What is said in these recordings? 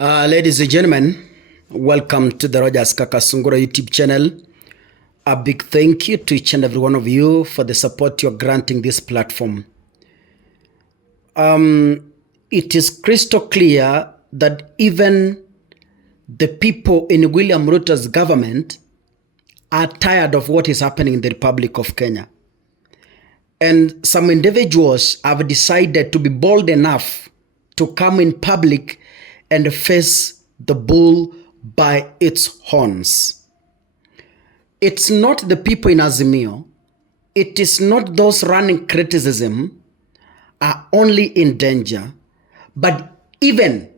Ladies and gentlemen, welcome to the Rogers Kakasungura YouTube channel. A big thank you to each and every one of you for the support you're granting this platform. It is crystal clear that even the people in William Ruto's government are tired of what is happening in the Republic of Kenya. And some individuals have decided to be bold enough to come in public and face the bull by its horns. It's not the people in Azimio, it is not those running criticism are only in danger, but even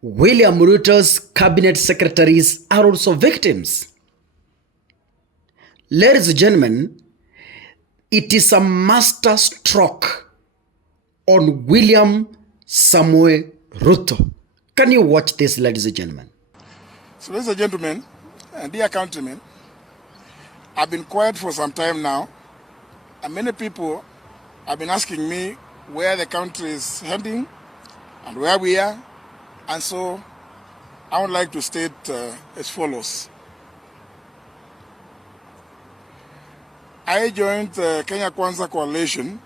William Ruto's cabinet secretaries are also victims. Ladies and gentlemen, it is a master stroke on William Samuel Ruto. Can you watch this, ladies and gentlemen? So, ladies and gentlemen, and dear countrymen, I've been quiet for some time now, and many people have been asking me where the country is heading and where we are, and so I would like to state as follows. I joined the Kenya Kwanza coalition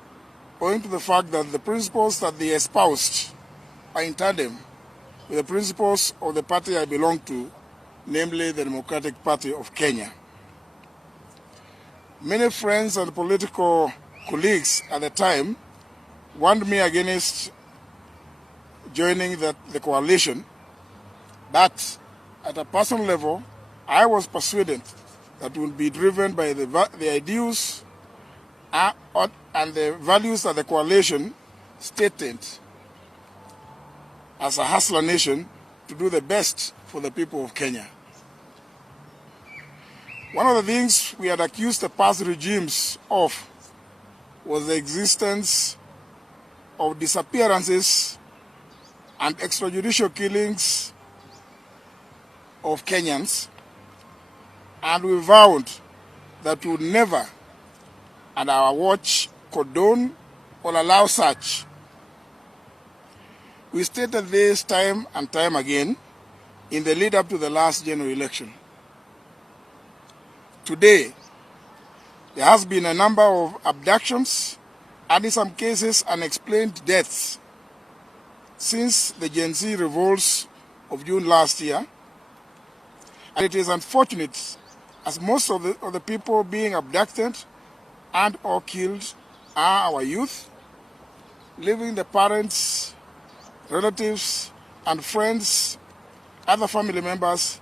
owing to the fact that the principles that they espoused are in tandem with the principles of the party I belong to, namely the Democratic Party of Kenya. Many friends and political colleagues at the time warned me against joining the coalition, but at a personal level, I was persuaded that will be driven by the ideals and the values that the coalition stated as a hustler nation to do the best for the people of Kenya. One of the things we had accused the past regimes of was the existence of disappearances and extrajudicial killings of Kenyans, and we vowed that we would never, at our watch, condone or allow such. We stated this time and time again in the lead up to the last general election. Today, there has been a number of abductions and in some cases unexplained deaths since the Gen Z revolts of June last year. And it is unfortunate as most of the people being abducted and or killed are our youth, leaving the parents, relatives, and friends, other family members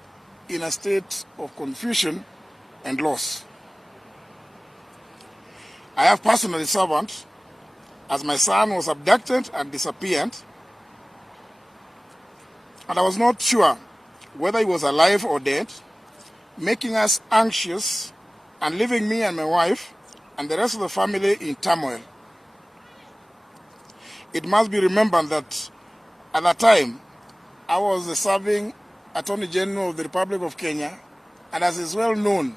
in a state of confusion and loss. I have personally suffered as my son was abducted and disappeared, and I was not sure whether he was alive or dead, making us anxious and leaving me and my wife and the rest of the family in turmoil. It must be remembered that at that time, I was the serving Attorney General of the Republic of Kenya, and as is well known,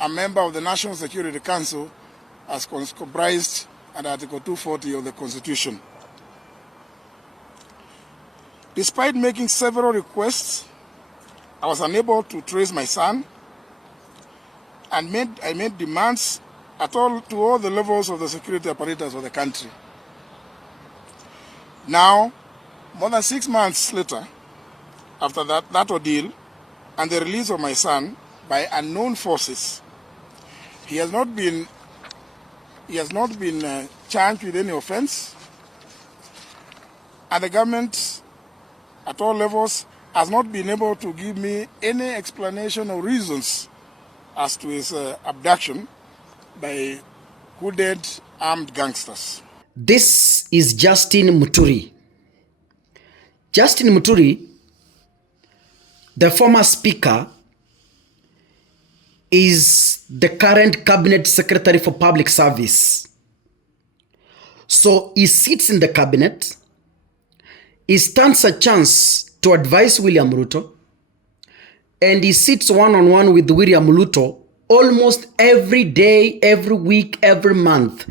a member of the National Security Council as comprised under Article 240 of the Constitution. Despite making several requests, I was unable to trace my son, and I made demands to all the levels of the security apparatus of the country. Now, more than 6 months later, after that ordeal and the release of my son by unknown forces, he has not been charged with any offense, and the government at all levels has not been able to give me any explanation or reasons as to his abduction by hooded armed gangsters. This is Justine Muturi. Justine Muturi, the former speaker, is the current cabinet secretary for public service. So he sits in the cabinet, he stands a chance to advise William Ruto, and he sits one-on-one with William Ruto almost every day, every week, every month.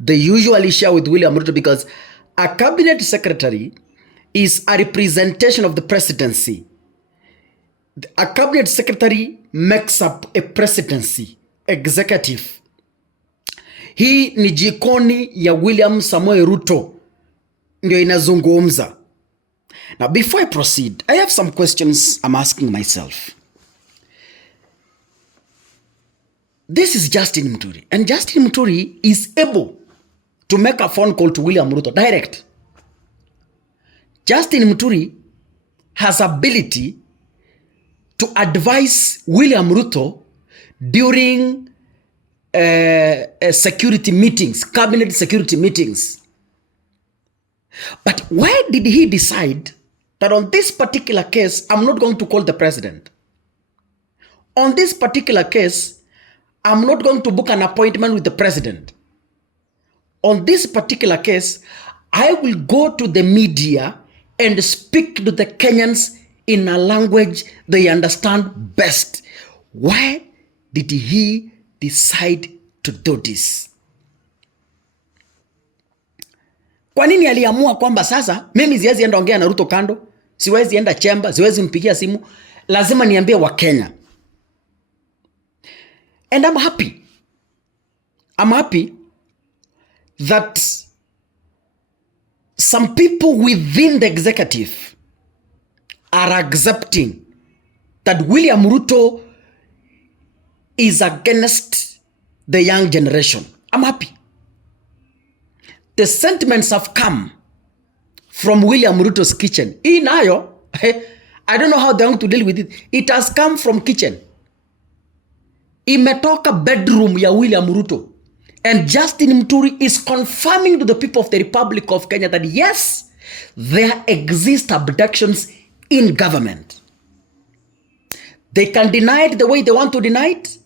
They usually share with William Ruto because a cabinet secretary is a representation of the presidency. A cabinet secretary makes up a presidency executive. Hii ni jikoni ya William Samoei Ruto ndio inazungumza. Now before I proceed, I have some questions I'm asking myself. This is Justine Muturi, and Justine Muturi is able to make a phone call to William Ruto direct. Justine Muturi has ability to advise William Ruto during security meetings, cabinet security meetings. But why did he decide that on this particular case, I'm not going to call the president? On this particular case, I'm not going to book an appointment with the president. On this particular case, I will go to the media and speak to the Kenyans in a language they understand best. Why did he decide to do this? Kwa nini aliamua kwamba sasa mimi siwezi enda ongea na Ruto kando, siwezi enda chemba, siwezi mpigia simu, lazima niambie wa Kenya? And I'm happy. I'm happy that some people within the executive are accepting that William Ruto is against the young generation. I'm happy. The sentiments have come from William Ruto's kitchen. Inayo, I don't know how they're going to deal with it. It has come from kitchen. Imetoka bedroom ya William Ruto. And Justine Muturi is confirming to the people of the Republic of Kenya that yes, there exist abductions in government. They can deny it the way they want to deny it.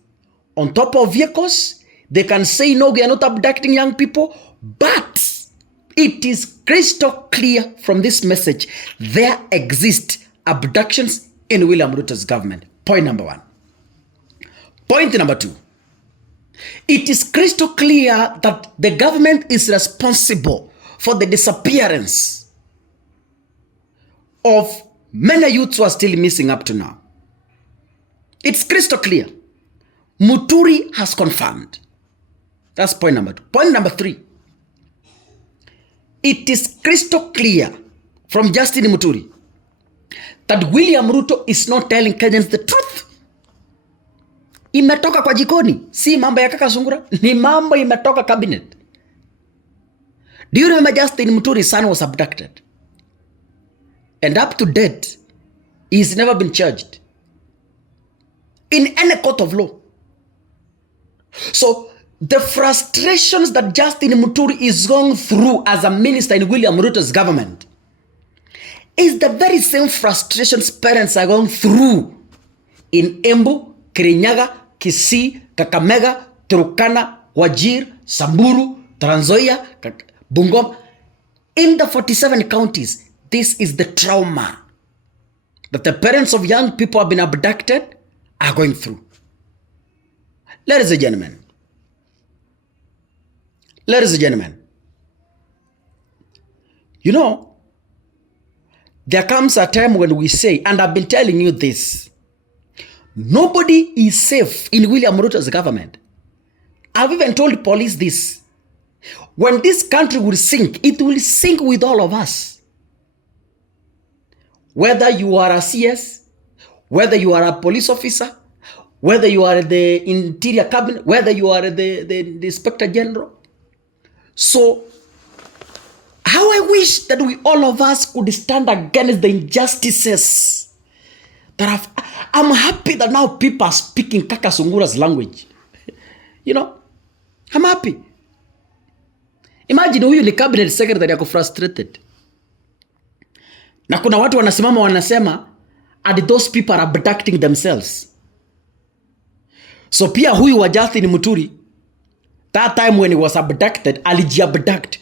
On top of vehicles, they can say no, we are not abducting young people. But it is crystal clear from this message, there exist abductions in William Ruto's government. Point number one. Point number two. It is crystal clear that the government is responsible for the disappearance of many youths who are still missing up to now. It's crystal clear. Muturi has confirmed. That's point number two. Point number three. It is crystal clear from Justine Muturi that William Ruto is not telling Kenyans the truth. Imetoka kwa jikoni, si mambo ya kaka Sungura, ni mambo imetoka cabinet. Do you remember Justine Muturi's son was abducted? And up to date, he's never been charged in any court of law. So the frustrations that Justine Muturi is going through as a minister in William Ruto's government is the very same frustrations parents are going through in Embu, Kirinyaga, Kisii, Kakamega, Turkana, Wajir, Samburu, Trans Nzoia, Bungoma. In the 47 counties, this is the trauma that the parents of young people have been abducted are going through. Ladies and gentlemen, you know, there comes a time when we say, and I've been telling you this, nobody is safe in William Ruto's government. I've even told police this. When this country will sink, it will sink with all of us. Whether you are a CS, whether you are a police officer, whether you are the interior cabinet, whether you are the inspector general. So, how I wish that we all of us could stand against the injustices that have. I'm happy that now people are speaking Kaka Sungura's language. You know, I'm happy. Imagine huyu ni cabinet secretary yako frustrated. Na kuna watu wanasimama wanasema, and those people are abducting themselves. So pia huyu wa Justine Muturi, that time when he was abducted, aliji-abduct.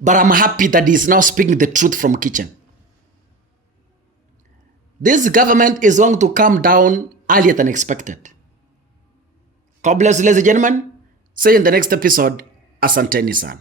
But I'm happy that he's now speaking the truth from kitchen. This government is going to come down earlier than expected. God bless you, ladies and gentlemen. See you in the next episode. Asanteni sana.